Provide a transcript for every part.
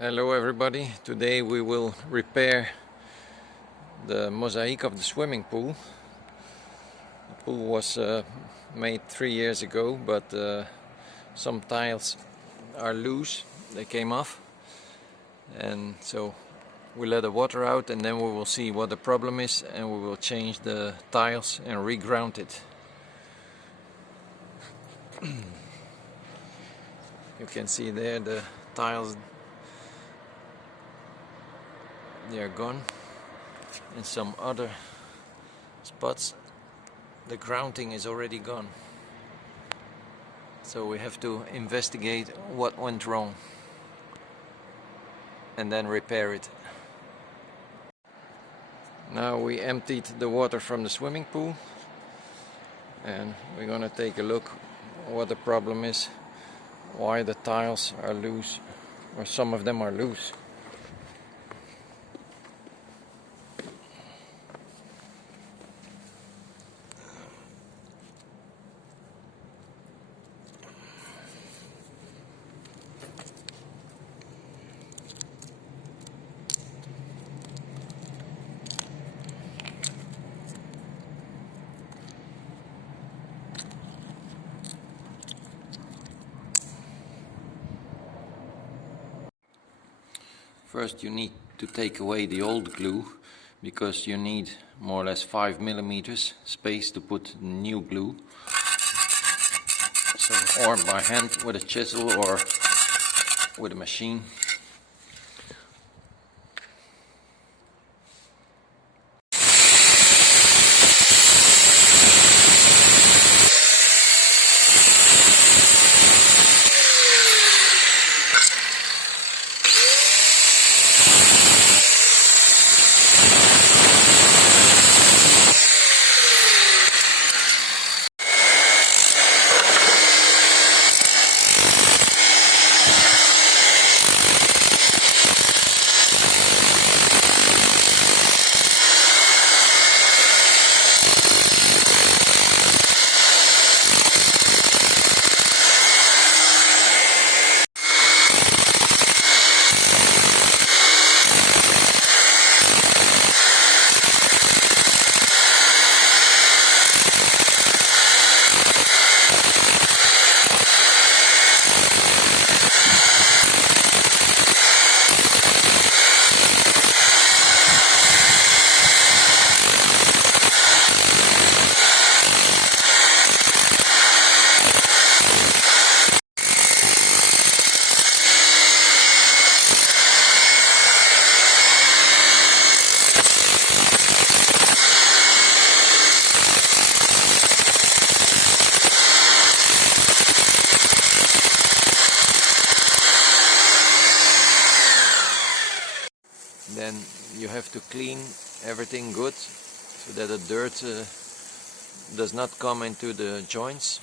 Hello everybody, today we will repair the mosaic of the swimming pool. The pool was made 3 years ago, but some tiles are loose, they came off, and so we let the water out and then we will see what the problem is, and we will change the tiles and reground it. You can see there the tiles, they are gone. In some other spots the grounding is already gone, so we have to investigate what went wrong and then repair it. Now we emptied the water from the swimming pool and we're gonna take a look what the problem is, why the tiles are loose, or some of them are loose. First you need to take away the old glue, because you need more or less 5 millimeters space to put new glue. So, or by hand with a chisel or with a machine. Then you have to clean everything good so that the dirt does not come into the joints.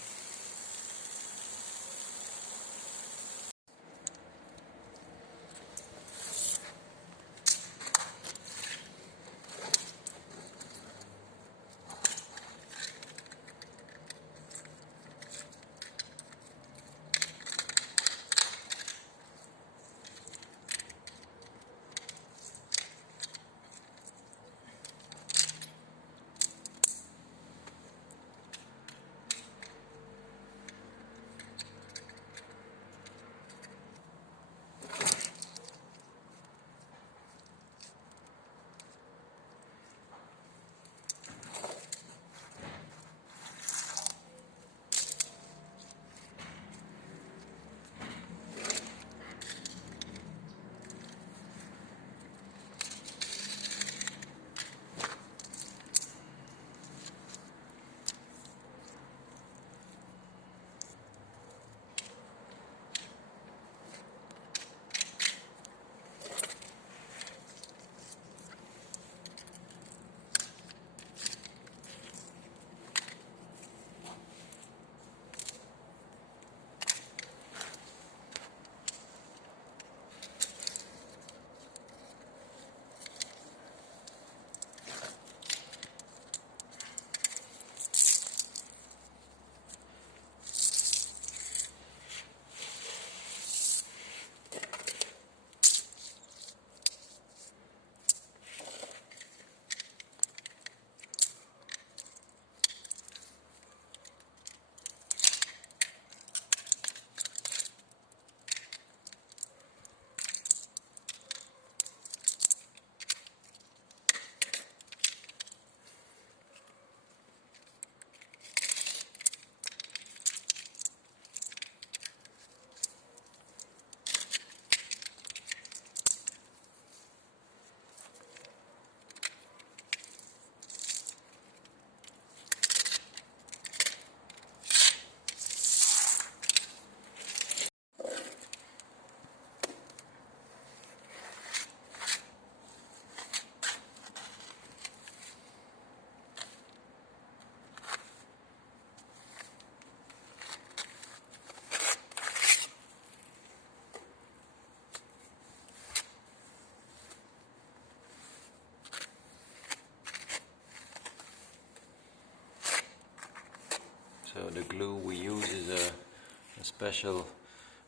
the glue we use is a special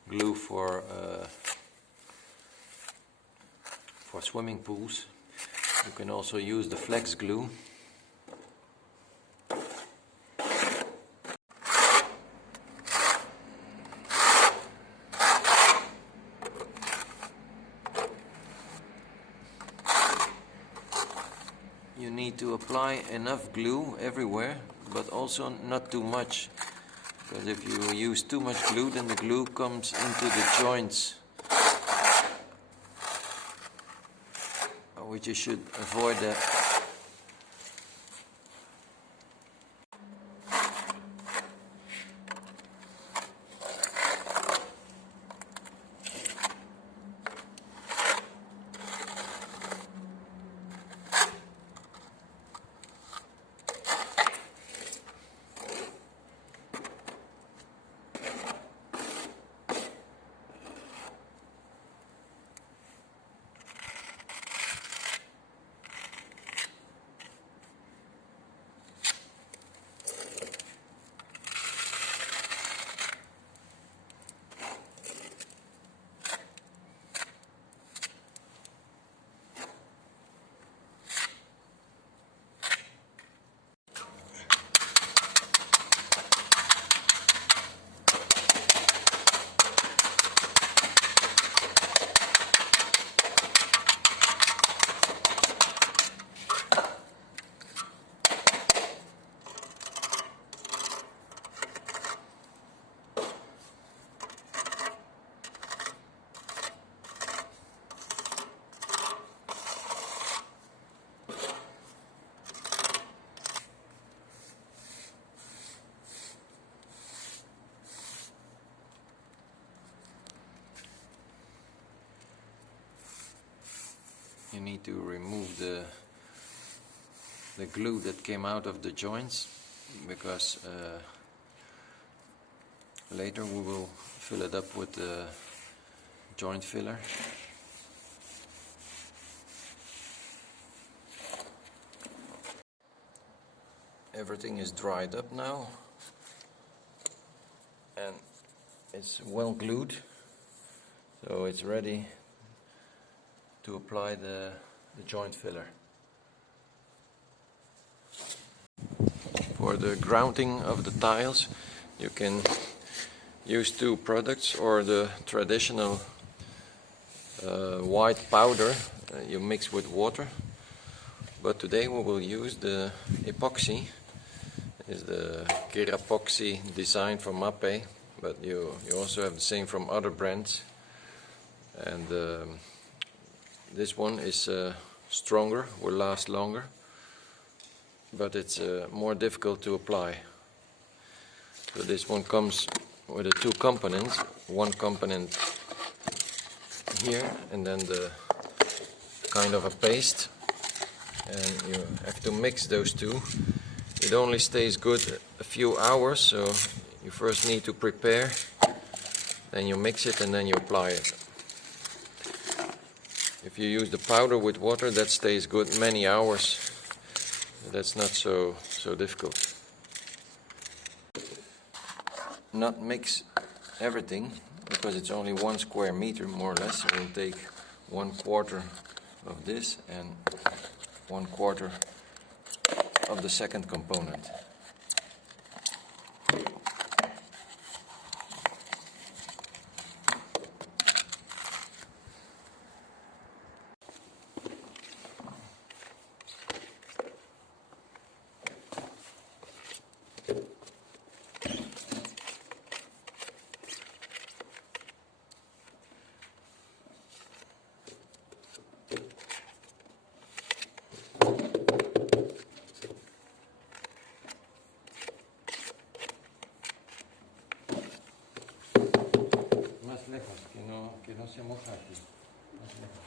glue for swimming pools. You can also use the flex glue. You need to apply enough glue everywhere, but also not too much, because if you use too much glue, then the glue comes into the joints, which you should avoid that. You need to remove the glue that came out of the joints, because later we will fill it up with the joint filler. Everything is dried up now and it's well glued, so it's ready to apply the joint filler. For the grounding of the tiles, you can use two products, or the traditional white powder you mix with water. But today we will use the epoxy. Is the epoxy designed from Mape, but you also have the same from other brands. And this one is stronger, will last longer, but it's more difficult to apply. So this one comes with the two components, one component here and then the kind of a paste, and you have to mix those two. It only stays good a few hours, so you first need to prepare, then you mix it and then you apply it. If you use the powder with water, that stays good many hours. That's not so difficult. Not mix everything, because it's only 1 square meter more or less. We'll take 1/4 of this and 1/4 of the second component. Lejos, que no se moja aquí. Más lejos.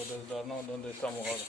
puedes dar, ¿no? ¿Dónde estamos ahora?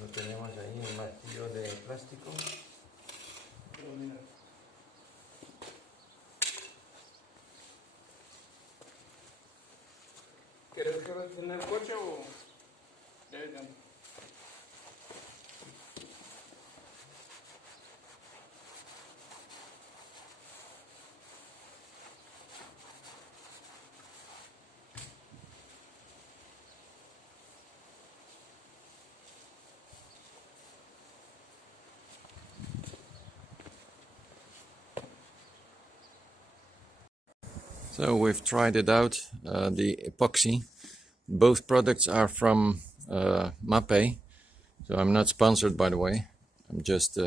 Lo tenemos ahí un martillo de plástico. ¿Quieres que en el coche o...? Ya, ya. So we've tried it out, the epoxy. Both products are from Mape, so I'm not sponsored, by the way. I'm just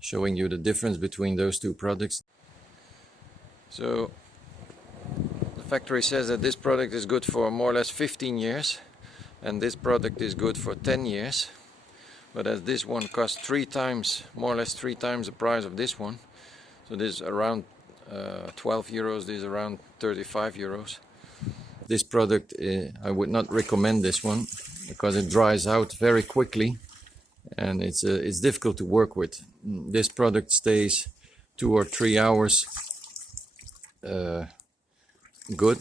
showing you the difference between those two products. So the factory says that this product is good for more or less 15 years and this product is good for 10 years. But as this one costs 3 times, more or less 3 times the price of this one, so this is around 12 euros, this is around 35 euros. This product, I would not recommend this one because it dries out very quickly and it's difficult to work with. This product stays 2 or 3 hours good,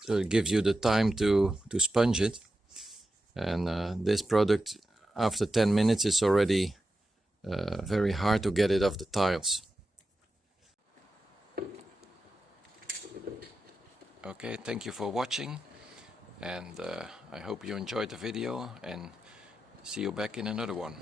so it gives you the time to sponge it. And this product, after 10 minutes, is already very hard to get it off the tiles. Okay, thank you for watching, and I hope you enjoyed the video, and see you back in another one.